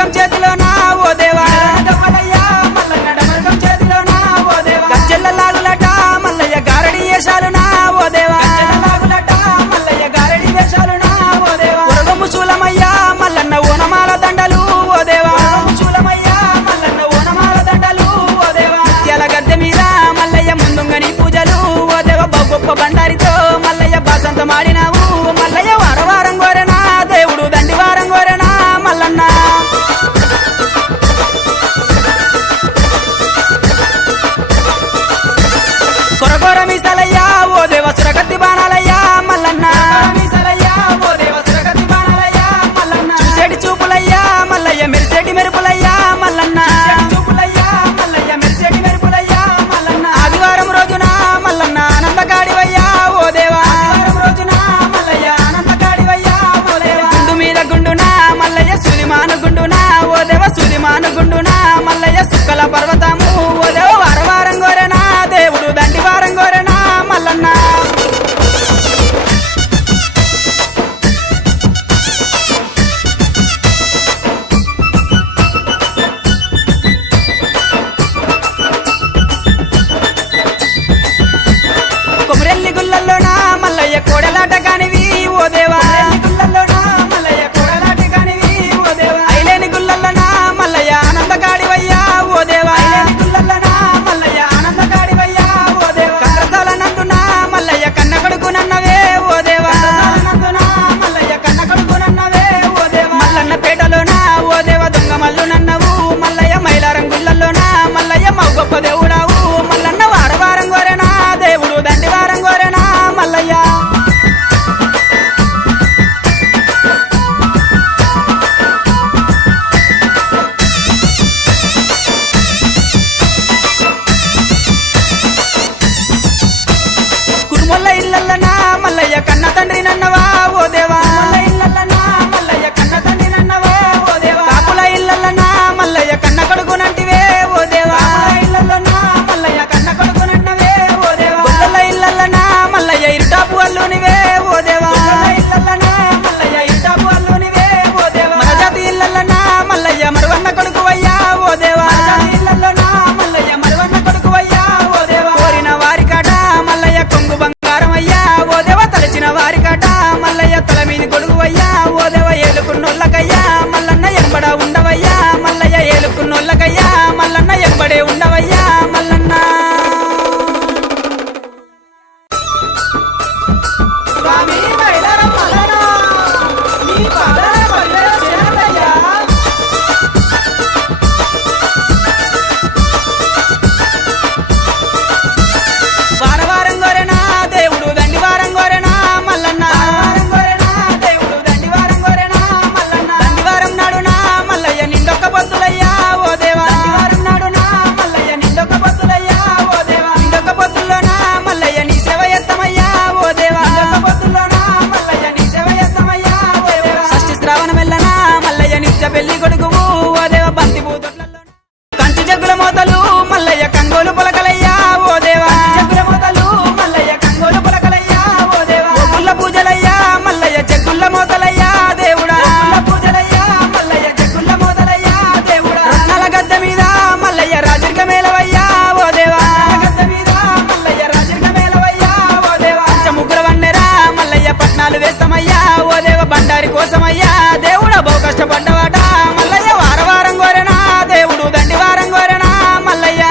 డమరకం చేతిలోనా ఓ దేవా గవ్వలయ్యా మల్లన్న డమరకం చేతిలోనా ఓ దేవా గజ్జెల్ల లాగులట మల్లయ్య గారడి వేషాలునా ఓ దేవా లాగులట మల్లయ్య గారడి వేషాలునా ఓ దేవా ఉరగము శూలమయ్యా మల్లన్న ఓనమాల దండలు ఓ దేవా శూలమయ్యా మల్లన్న ఓనమాల దండలు ఓ దేవా ముత్యాల గద్దె మీద మల్లయ్య ముందుంగని పూజలు ఓ దేవ గొప్ప బండారితో మల్లయ్య బాసంత మాడినావు మల్లయ్య వారవారం కోరెనా దేవుడు దండి వారం కోరెనా మల్లన్న కొరకొర మీసలయ్యా ఓ దేవ సురగతి బాణాలయ్యా మల్లన్న మీసలయ్యా ఓ దేవ సురగతి బాణాలయ్యా మల్లన్న చూసేటి చూపులయ్యా మల్లయ్య మెరిసేటి మెరుపులయ్యా మల్లన్న చూపులయ్యా మల్లయ్య మెరిసేటి మెరుపులయ్యా మల్లన్న ఆదివారం రోజున మల్లన్న ఆనందగాడివయ్యా ఓ దేవా ఆదివారం రోజున మల్లయ్య ఆనందగాడివయ్యా ఓ దేవా గుండు మీద గుండునా మల్లయ్య సులిమాను గుండునా ఓ దేవ సులిమాను గుండునా మల్లయ్య సుక్కల పర్వతము ఓ దేవ వారవారం కోరెనా దేవుడు దండి వారం కోరెనా మల్లన్న కొమరెల్లి గుల్లల్లోనా మల్లయ్య కోడలాట కానివి ఓ దేవా గుల్లల్లోనా మల్లయ్య కోడలాట కానివి ఓ దేవా ఐలేని గుల్లల్లోనా మల్లయ్య ఆనందగాడివయ్యా ఓ దేవా ఐలేని గుల్లల్లోనా మల్లయ్య ఆనందగాడివయ్యా ఓ దేవా కండ్రసాల నందునా మల్లయ్య కన్న కొడుకునన్నవే ఓ దేవా నందునా మల్లయ్య కన్న కొడుకునన్నవే ఓ దేవా మల్లన్న పేటలోనా ఓ దేవ దొంగ మల్లునన్నవు మల్లయ్య మైలారం గుల్లల్లోనా మల్లయ్య మౌ గొప్ప దేవుడావు మల్లన్న వారవారం కోరెనా దేవుడు దండి వారం కోరెనా మల్లయ్య కురుమొల్ల ఇల్లల్లనా మల్లయ్య కన్న తండ్రి నన్నవా ఓ దేవా ఇల్లల్లనా మల్లయ్య కన్న తండ్రి నన్నవా ఓ దేవా కాపుల ఇల్లల్లనా మల్లయ్య కన్న కొడుకునంటివే ఓ దేవా ఇల్లల్లనా మల్లయ్య కన్న కొడుకునన్నవే ఓ దేవా గొల్లల ఇల్లల్లనా మల్లయ్య ఇరుటాపు అల్లునివే ఓ దేవా ఇల్లల్లనా మల్లయ్య ఇరుటాపు అల్లునివే ఓ దేవా మరజాతి ఇల్లల్లనా మల్లయ్య మరువన్న కొడుకువయ్యా ఓ దేవా ఇల్లల్లనా మల్లయ్య మరువన్న కొడుకువయ్యా ఓ దేవా కోరిన వారికాట మల్లయ్య కొంగు బంగారం అయ్యా ఓ దేవ తలచిన వారికాట మల్లయ్య తల మీది గొడుగువయ్యా ఓ దేవ ఏలుకున్నోళ్ళకయ్యా మల్లన్న ఎంబడ ఉండవయ్యా మల్లయ్య ఏలుకున్నోళ్ళకయ్యా మల్లన్న ఎంబడే ఉండవయ్యా మల్లన్న స్వామి మైలారం మల్లన్న నీ పాదాల పల్లె చేరదయ్యా వారవారం కోరెనా దేవుడు దండి వారం కోరెనా మల్లన్న వారం కోరెనా దేవుడు దండి వారం కోరెనా మల్లన్న దండి వారం నాడునా మల్లయ్య నిండొక్క పొద్దులయ్యా ఓ దేవా దండి వారం నాడునా మల్లయ్య నిండొక్క పొద్దులయ్యా ఓ దేవా నిండొక్క పొద్దుల్లోనా మల్లయ్య నీ సేవ ఎత్తమయ్యా ఓ దేవా నిండొక్క పొద్దుల్లోనా మల్లయ్య నీ సేవ ఎత్తమయ్యా ఓ దేవా షష్ఠి శ్రావణ మెల్లనా మల్లయ్య నిత్య పెళ్లి కొడుకువు ఓ దేవ బంతి పూతొట్లలో కంచు జగ్గుల మోతలు మల్లయ్య కంగోలు పొలకలయ్యా ఓ దేవా జగ్గుల మోతలు మల్లయ్య కంగోలు పొలకలయ్యా ఓ దేవా గుల్ల పూజలయ్యా మల్లయ్య జగ్గుల్ల మోతలయ్యా దేవుడా పూజలయ్యా మల్లయ్య జగ్గుల్ల మోతలయ్యా దేవుడా రత్నాల గద్దె మీద మల్లయ్య రాజరిక మేలవయ్యా ఓ దేవా గద్దె మీద మల్లయ్య రాజరిక మేలవయ్యా ఓ దేవా ముగ్గుల వన్నెరా మల్లయ్య పట్నాలు వేస్తామయ్యా ఓ దేవ బండారి కోసమయ్యా దేవుడా బహు కష్టపడ్డవాట మల్లయ్య వారవారం కోరెనా దేవుడు దండి వారం కోరెనా మల్లయ్య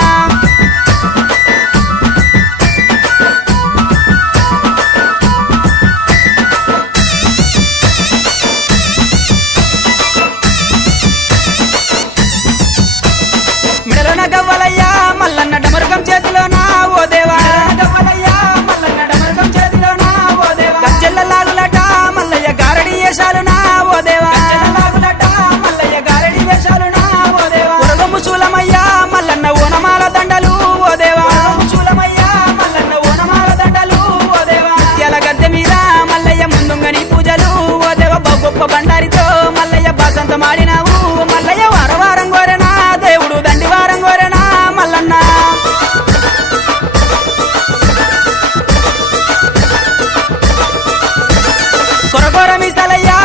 మెడలోన గవ్వలయ్యా మల్లన్న డమరుకం చేతిలోనా ఓ దేవా గవ్వలయ్యా మల్లన్న డమరుకం చేతిలోనా ఓ దేవా గజ్జెల్ల లాగులట మల్లయ్య గారడి వేషాలునా ఓ దేవా లాగులట మల్లయ్య గారడి వేషాలునా ఓ దేవా ఉరగము శూలమయ్యా మల్లన్న ఓనమాల దండలు ఓ దేవా శూలమయ్యా మల్లన్న ఓనమాల దండలు ఓ దేవా ముత్యాల గద్దె మీద మల్లయ్య ముందుంగని పూజలు ఓ దేవ గొప్ప బండారితో మల్లయ్య బాసంత మాడినావు మల్లయ్య వారవారం కోరెనా దేవుడు దండి వారం కోరెనా మల్లన్న కొరకొర మీసలయ్యా